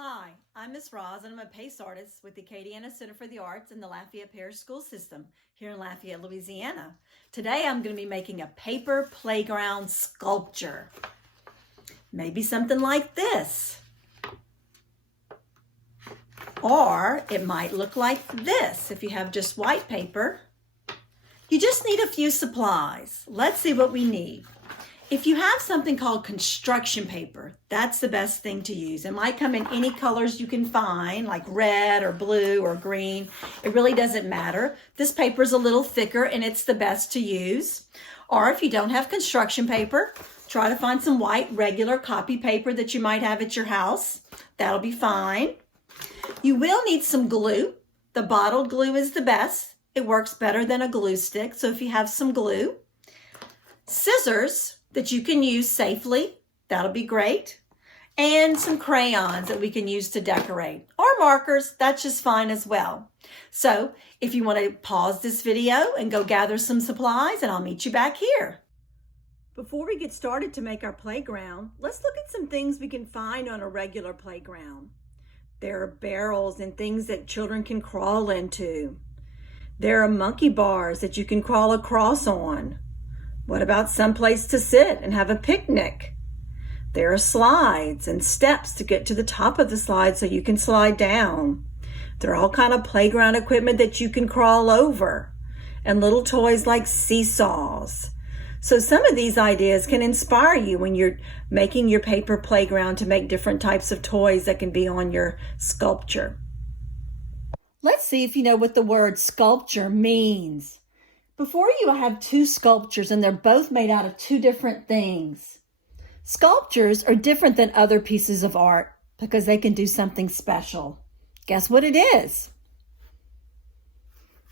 Hi, I'm Miss Roz, and I'm a PACE artist with the Acadiana Center for the Arts in the Lafayette Parish school system here in Lafayette, Louisiana. Today I'm going to be making a paper playground sculpture. Maybe something like this. Or it might look like this if you have just white paper. You just need a few supplies. Let's see what we need. If you have something called construction paper, that's the best thing to use. It might come in any colors you can find, like red or blue or green. It really doesn't matter. This paper is a little thicker and it's the best to use. Or if you don't have construction paper, try to find some white regular copy paper that you might have at your house. That'll be fine. You will need some glue. The bottled glue is the best. It works better than a glue stick, so if you have some glue. Scissors that you can use safely, that'll be great. And some crayons that we can use to decorate. Or markers, that's just fine as well. So if you want to pause this video and go gather some supplies, and I'll meet you back here. Before we get started to make our playground, let's look at some things we can find on a regular playground. There are barrels and things that children can crawl into. There are monkey bars that you can crawl across on. What about someplace to sit and have a picnic? There are slides and steps to get to the top of the slide so you can slide down. There are all kinds of playground equipment that you can crawl over and little toys like seesaws. So some of these ideas can inspire you when you're making your paper playground to make different types of toys that can be on your sculpture. Let's see if you know what the word sculpture means. Before you have two sculptures and they're both made out of two different things. Sculptures are different than other pieces of art because they can do something special. Guess what it is?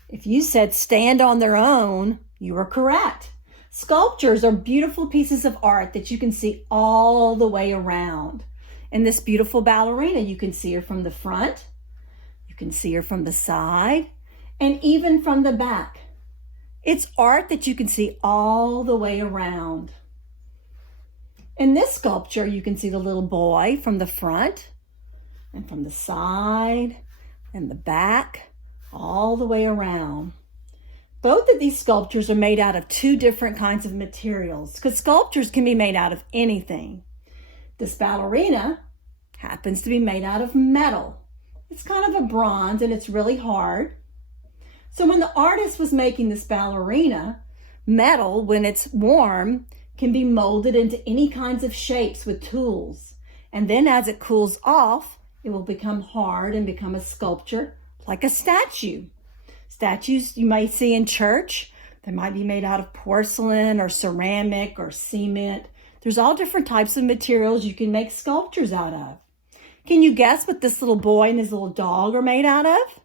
If you said stand on their own, you are correct. Sculptures are beautiful pieces of art that you can see all the way around. In this beautiful ballerina, you can see her from the front, you can see her from the side, and even from the back. It's art that you can see all the way around. In this sculpture, you can see the little boy from the front and from the side and the back, all the way around. Both of these sculptures are made out of two different kinds of materials because sculptures can be made out of anything. This ballerina happens to be made out of metal. It's kind of a bronze and it's really hard. So when the artist was making this ballerina, metal, when it's warm, can be molded into any kinds of shapes with tools. And then as it cools off, it will become hard and become a sculpture like a statue. Statues you might see in church, they might be made out of porcelain or ceramic or cement. There's all different types of materials you can make sculptures out of. Can you guess what this little boy and his little dog are made out of?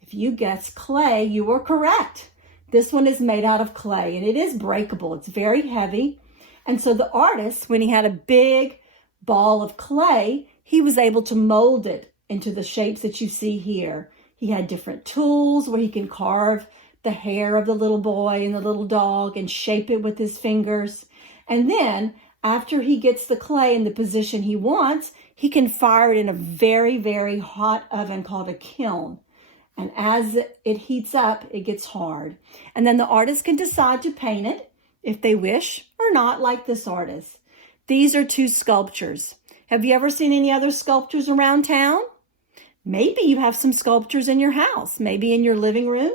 If you guessed clay, you were correct. This one is made out of clay and it is breakable. It's very heavy. And so the artist, when he had a big ball of clay, he was able to mold it into the shapes that you see here. He had different tools where he can carve the hair of the little boy and the little dog and shape it with his fingers. And then after he gets the clay in the position he wants, he can fire it in a very, very hot oven called a kiln. And as it heats up, it gets hard. And then the artist can decide to paint it if they wish or not, like this artist. These are two sculptures. Have you ever seen any other sculptures around town? Maybe you have some sculptures in your house, maybe in your living room,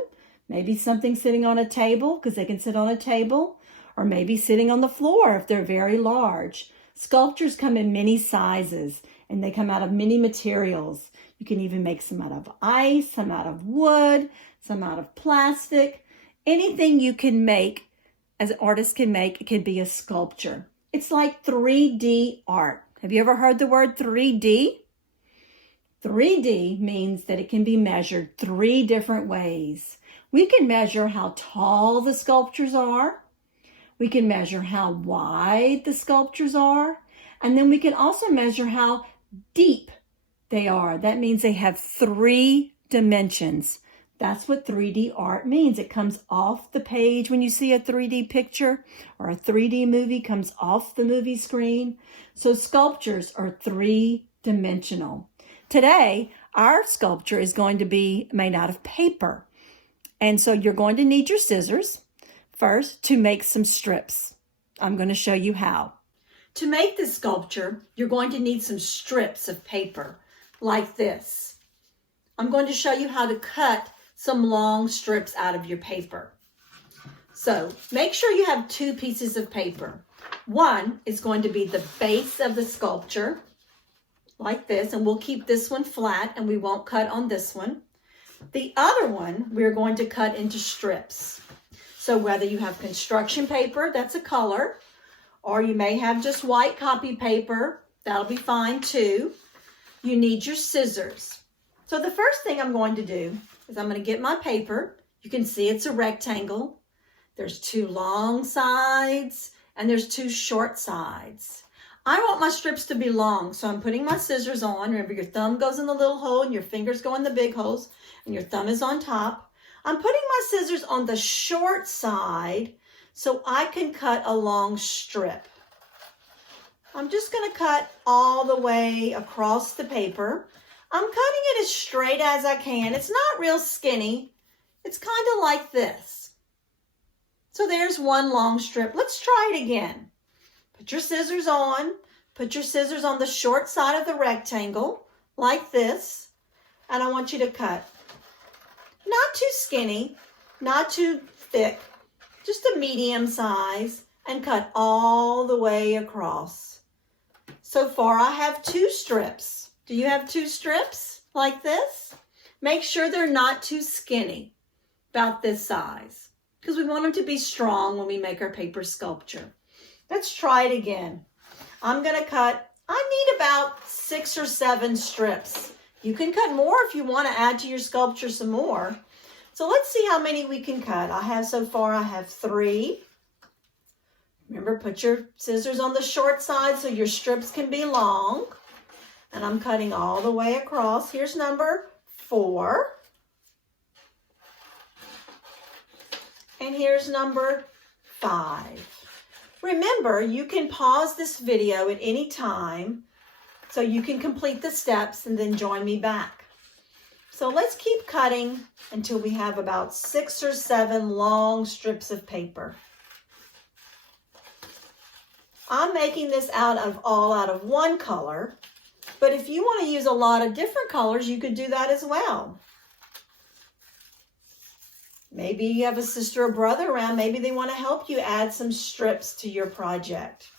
maybe something sitting on a table because they can sit on a table, or maybe sitting on the floor if they're very large. Sculptures come in many sizes and they come out of many materials. You can even make some out of ice, some out of wood, some out of plastic. Anything you can make, as an artist can make, it can be a sculpture. It's like 3D art. Have you ever heard the word 3D? 3D means that it can be measured three different ways. We can measure how tall the sculptures are. We can measure how wide the sculptures are. And then we can also measure how deep they are. That means they have 3 dimensions. That's what 3D art means. It comes off the page when you see a 3D picture, or a 3D movie comes off the movie screen. So sculptures are 3 dimensional. Today, our sculpture is going to be made out of paper. And so you're going to need your scissors first to make some strips. I'm going to show you how. To make this sculpture, you're going to need some strips of paper like this. I'm going to show you how to cut some long strips out of your paper. So make sure you have 2 pieces of paper. One is going to be the base of the sculpture, like this, and we'll keep this one flat and we won't cut on this one. The other one, we're going to cut into strips. So whether you have construction paper, that's a color, or you may have just white copy paper, that'll be fine too. You need your scissors. So the first thing I'm going to do is I'm going to get my paper. You can see it's a rectangle. There's 2 long sides and there's 2 short sides. I want my strips to be long, so I'm putting my scissors on. Remember, your thumb goes in the little hole and your fingers go in the big holes, and your thumb is on top. I'm putting my scissors on the short side so I can cut a long strip. I'm just going to cut all the way across the paper. I'm cutting it as straight as I can. It's not real skinny. It's kind of like this. So there's one long strip. Let's try it again. Put your scissors on. Put your scissors on the short side of the rectangle, like this. And I want you to cut. Not too skinny, not too thick, just a medium size, and cut all the way across. So far, I have 2 strips. Do you have 2 strips like this? Make sure they're not too skinny, about this size, because we want them to be strong when we make our paper sculpture. Let's try it again. I'm going to cut, I need about 6 or 7 strips. You can cut more if you want to add to your sculpture some more. So let's see how many we can cut. So far I have 3. Remember, put your scissors on the short side so your strips can be long. And I'm cutting all the way across. Here's number 4. And here's number 5. Remember, you can pause this video at any time so you can complete the steps and then join me back. So let's keep cutting until we have about 6 or 7 long strips of paper. I'm making this all out of one color, but if you want to use a lot of different colors, you could do that as well. Maybe you have a sister or brother around. Maybe they want to help you add some strips to your project.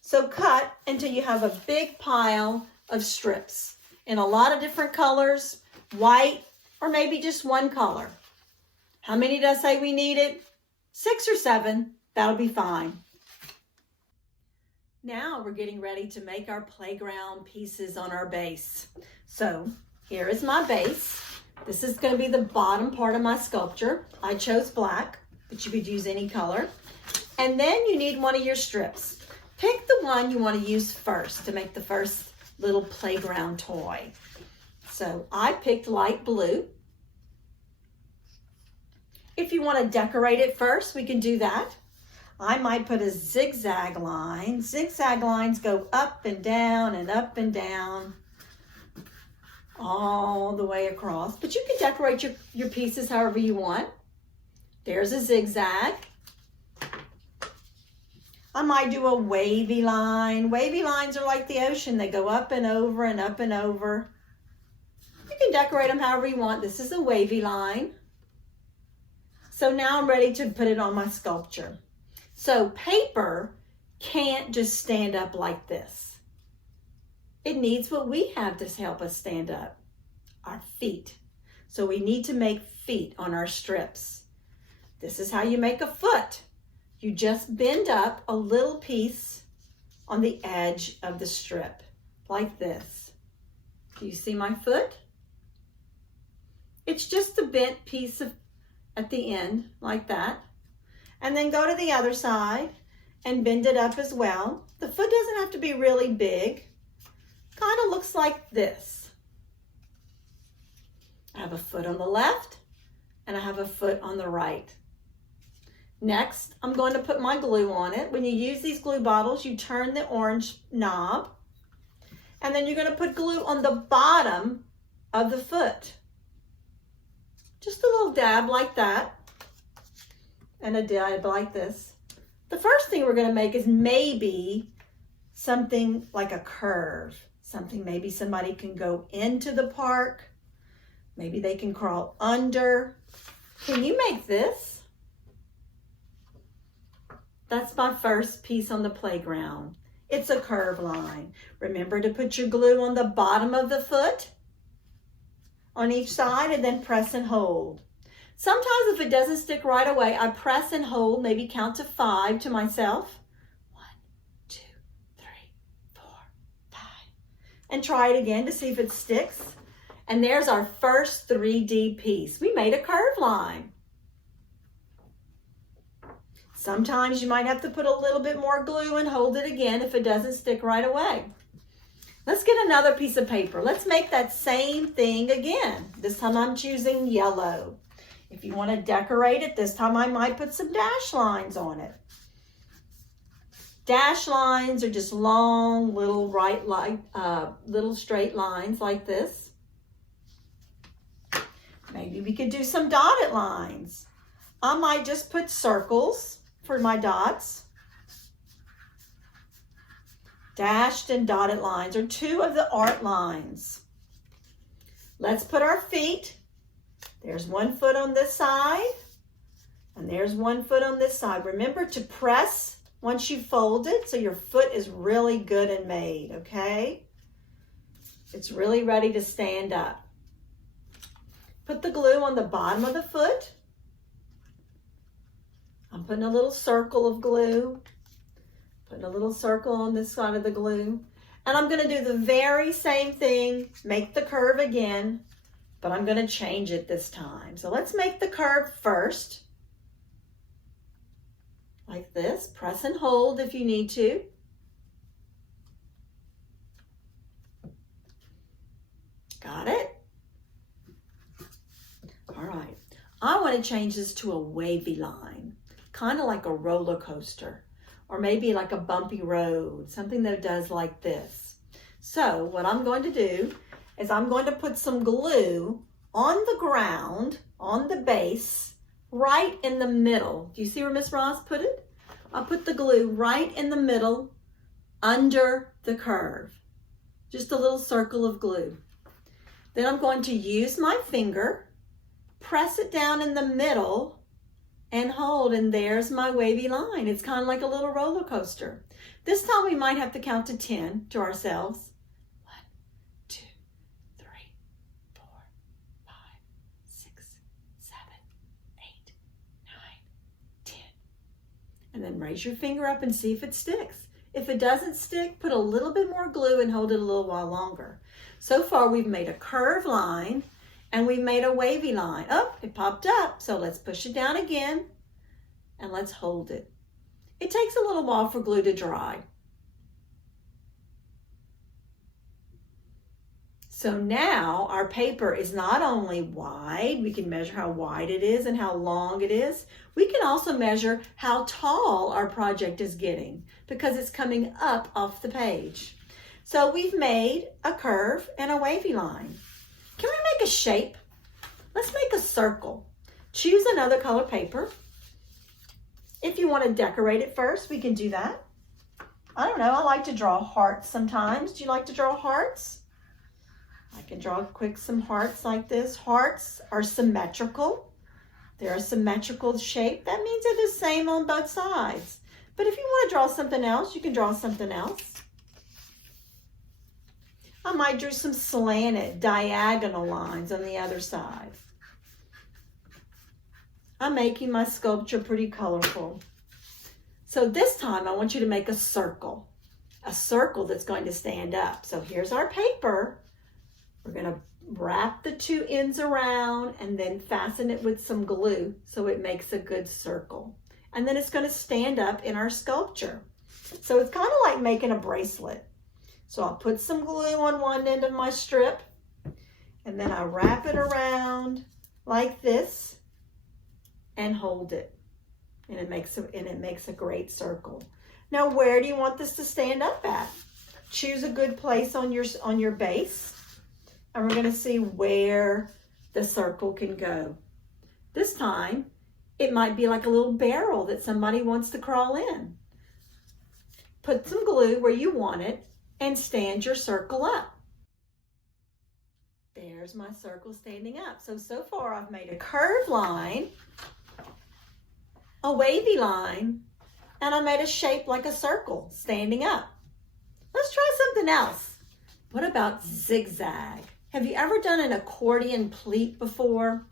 So cut until you have a big pile of strips in a lot of different colors, white, or maybe just one color. How many did I say we needed? 6 or 7. That'll be fine. Now we're getting ready to make our playground pieces on our base. So here is my base. This is going to be the bottom part of my sculpture. I chose black, but you could use any color. And then you need one of your strips. Pick the one you want to use first to make the first little playground toy. So I picked light blue. If you want to decorate it first, we can do that. I might put a zigzag line. Zigzag lines go up and down and up and down all the way across. But you can decorate your pieces however you want. There's a zigzag. I might do a wavy line. Wavy lines are like the ocean. They go up and over and up and over. You can decorate them however you want. This is a wavy line. So now I'm ready to put it on my sculpture. So paper can't just stand up like this. It needs what we have to help us stand up, our feet. So we need to make feet on our strips. This is how you make a foot. You just bend up a little piece on the edge of the strip, like this. Do you see my foot? It's just a bent piece at the end, like that. And then go to the other side and bend it up as well. The foot doesn't have to be really big. Kind of looks like this. I have a foot on the left and I have a foot on the right. Next, I'm going to put my glue on it. When you use these glue bottles, you turn the orange knob And then you're going to put glue on the bottom of the foot. Just a little dab like that. And a dab like this. The first thing we're going to make is maybe something like a curve. Something maybe somebody can go into the park. Maybe they can crawl under. Can you make this? That's my first piece on the playground. It's a curve line. Remember to put your glue on the bottom of the foot on each side and then press and hold. Sometimes if it doesn't stick right away, I press and hold, maybe count to 5 to myself. 1, 2, 3, 4, 5. And try it again to see if it sticks. And there's our first 3D piece. We made a curve line. Sometimes you might have to put a little bit more glue and hold it again if it doesn't stick right away. Let's get another piece of paper. Let's make that same thing again. This time I'm choosing yellow. If you want to decorate it, this time I might put some dash lines on it. Dash lines are just long little little straight lines like this. Maybe we could do some dotted lines. I might just put circles for my dots. Dashed and dotted lines are 2 of the art lines. Let's put our feet. There's 1 foot on this side, and there's 1 foot on this side. Remember to press once you fold it so your foot is really good and made, okay? It's really ready to stand up. Put the glue on the bottom of the foot. I'm putting a little circle of glue. Putting a little circle on this side of the glue. And I'm going to do the very same thing, make the curve again, but I'm going to change it this time. So let's make the curve first. Like this. Press and hold if you need to. Got it? All right. I want to change this to a wavy line, kind of like a roller coaster, or maybe like a bumpy road, something that does like this. So what I'm going to do is I'm going to put some glue on the ground, on the base, right in the middle. Do you see where Miss Roz put it? I'll put the glue right in the middle under the curve. Just a little circle of glue. Then I'm going to use my finger, press it down in the middle, and hold, and there's my wavy line. It's kind of like a little roller coaster. This time we might have to count to 10 to ourselves. 1, 2, 3, 4, 5, 6, 7, 8, 9, 10. And then raise your finger up and see if it sticks. If it doesn't stick, put a little bit more glue and hold it a little while longer. So far we've made a curved line and we made a wavy line. Oh, it popped up. So let's push it down again and let's hold it. It takes a little while for glue to dry. So now our paper is not only wide, we can measure how wide it is and how long it is. We can also measure how tall our project is getting because it's coming up off the page. So we've made a curve and a wavy line. Can we make a shape? Let's make a circle. Choose another color paper. If you want to decorate it first, we can do that. I don't know, I like to draw hearts sometimes. Do you like to draw hearts? I can draw some hearts like this. Hearts are symmetrical. They're a symmetrical shape. That means they're the same on both sides. But if you want to draw something else, you can draw something else. I might draw some slanted, diagonal lines on the other side. I'm making my sculpture pretty colorful. So this time I want you to make a circle that's going to stand up. So here's our paper. We're going to wrap the 2 ends around and then fasten it with some glue so it makes a good circle. And then it's going to stand up in our sculpture. So it's kind of like making a bracelet. So I'll put some glue on one end of my strip and then I wrap it around like this and hold it. And it makes a great circle. Now, where do you want this to stand up at? choose a good place on your base, and we're going to see where the circle can go. This time, it might be like a little barrel that somebody wants to crawl in. Put some glue where you want it and stand your circle up. There's my circle standing up. So far I've made a curved line, a wavy line, and I made a shape like a circle standing up. Let's try something else. What about zigzag? Have you ever done an accordion pleat before?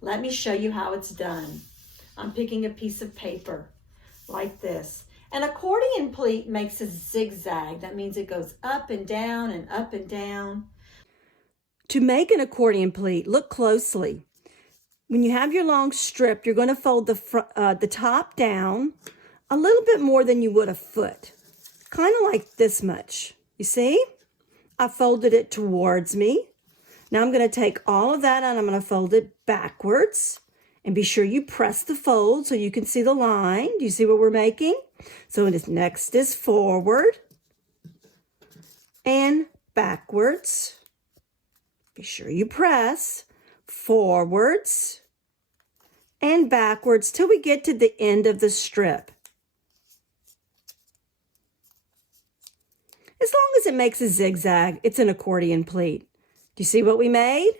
Let me show you how it's done. I'm picking a piece of paper like this. An accordion pleat makes a zigzag. That means it goes up and down and up and down. To make an accordion pleat, look closely. When you have your long strip, you're going to fold the top down a little bit more than you would a foot. Kind of like this much. You see? I folded it towards me. Now I'm going to take all of that and I'm going to fold it backwards. And be sure you press the fold so you can see the line. Do you see what we're making? So next is forward and backwards. Be sure you press forwards and backwards till we get to the end of the strip. As long as it makes a zigzag, it's an accordion pleat. Do you see what we made?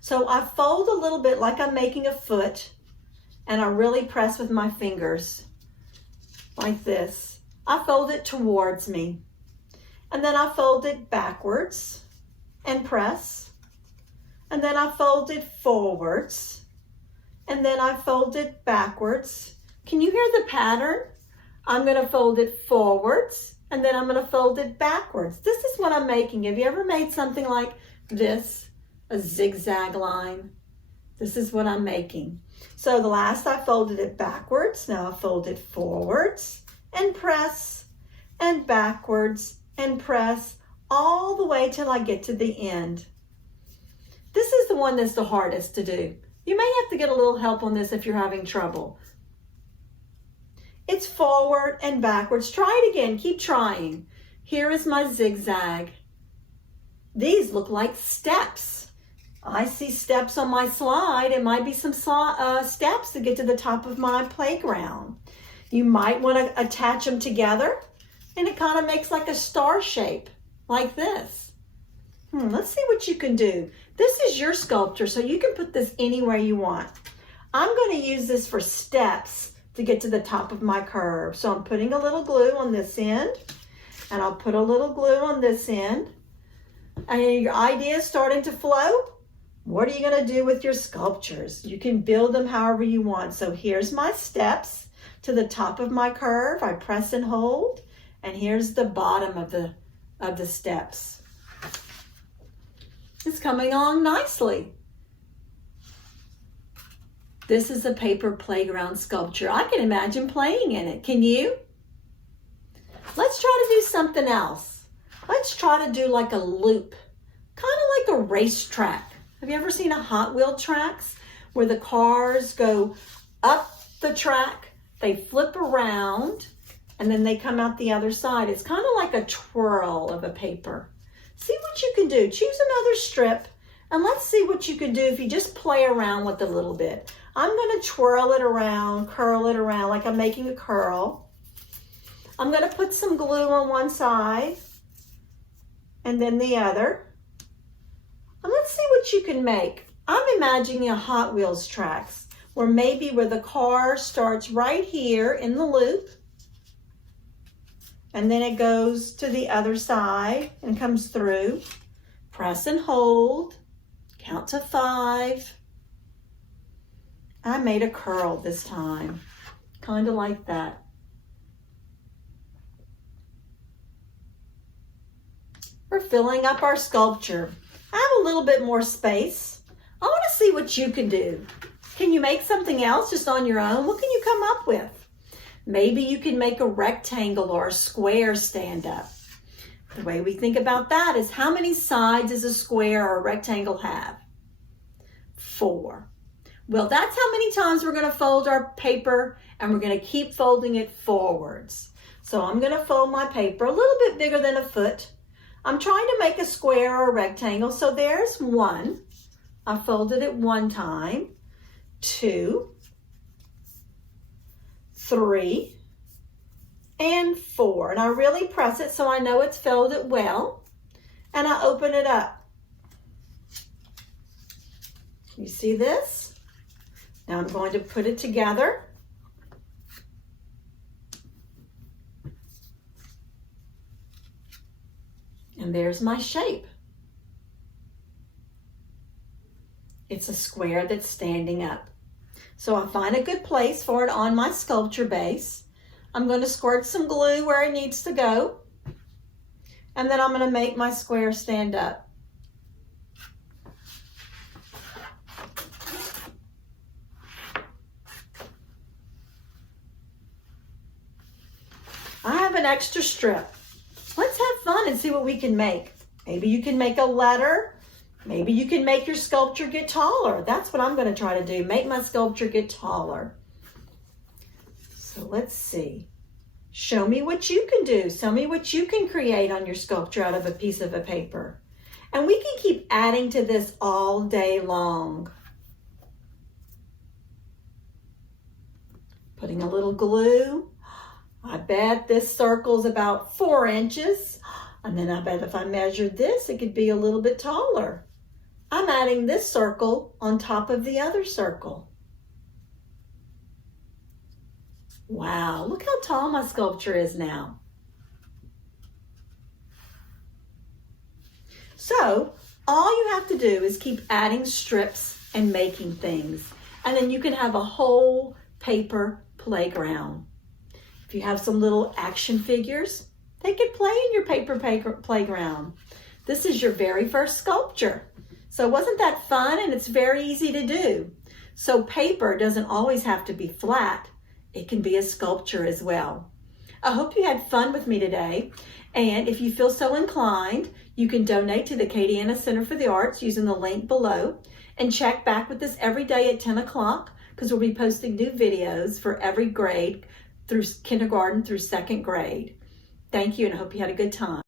So I fold a little bit like I'm making a foot, and I really press with my fingers like this. I fold it towards me, and then I fold it backwards and press, and then I fold it forwards, and then I fold it backwards. Can you hear the pattern? I'm going to fold it forwards, and then I'm going to fold it backwards. This is what I'm making. Have you ever made something like this? A zigzag line. This is what I'm making. So the last I folded it backwards. Now I fold it forwards and press and backwards and press all the way till I get to the end. This is the one that's the hardest to do. You may have to get a little help on this if you're having trouble. It's forward and backwards. Try it again. Keep trying. Here is my zigzag. These look like steps. I see steps on my slide. It might be some steps to get to the top of my playground. You might want to attach them together, and it kind of makes like a star shape, like this. Let's see what you can do. This is your sculpture, so you can put this anywhere you want. I'm going to use this for steps to get to the top of my curve. So I'm putting a little glue on this end, and I'll put a little glue on this end. And your idea is starting to flow. What are you going to do with your sculptures? You can build them however you want. So here's my steps to the top of my curve. I press and hold, and here's the bottom of the steps. It's coming along nicely. This is a paper playground sculpture. I can imagine playing in it. Can you? Let's try to do something else. Let's try to do like a loop, kind of like a racetrack. Have you ever seen a Hot Wheel tracks where the cars go up the track, they flip around, and then they come out the other side? It's kind of like a twirl of a paper. See what you can do. Choose another strip, and let's see what you can do if you just play around with it a little bit. I'm going to twirl it around, curl it around like I'm making a curl. I'm going to put some glue on one side and then the other. And let's see what you can make. I'm imagining a Hot Wheels tracks where the car starts right here in the loop, and then it goes to the other side and comes through. Press and hold, count to 5. I made a curl this time, kind of like that. We're filling up our sculpture. I have a little bit more space. I want to see what you can do. Can you make something else just on your own? What can you come up with? Maybe you can make a rectangle or a square stand up. The way we think about that is, how many sides does a square or a rectangle have? 4. Well, that's how many times we're going to fold our paper, and we're going to keep folding it forwards. So I'm going to fold my paper a little bit bigger than a foot. I'm trying to make a square or a rectangle. So there's one. I folded it one time, 2, 3, and 4. And I really press it so I know it's folded well. And I open it up. You see this? Now I'm going to put it together. And there's my shape. It's a square that's standing up. So I find a good place for it on my sculpture base. I'm going to squirt some glue where it needs to go. And then I'm going to make my square stand up. I have an extra strip. Let's have fun and see what we can make. Maybe you can make a letter. Maybe you can make your sculpture get taller. That's what I'm going to try to do, make my sculpture get taller. So let's see. Show me what you can do. Show me what you can create on your sculpture out of a piece of a paper. And we can keep adding to this all day long. Putting a little glue. I bet this circle's about 4 inches. And then I bet if I measured this, it could be a little bit taller. I'm adding this circle on top of the other circle. Wow, look how tall my sculpture is now. So, all you have to do is keep adding strips and making things. And then you can have a whole paper playground. If you have some little action figures, they can play in your paper playground. This is your very first sculpture. So wasn't that fun? And it's very easy to do. So paper doesn't always have to be flat. It can be a sculpture as well. I hope you had fun with me today. And if you feel so inclined, you can donate to the Acadiana Center for the Arts using the link below. And check back with us every day at 10 o'clock because we'll be posting new videos for every grade through kindergarten through 2nd grade. Thank you, and I hope you had a good time.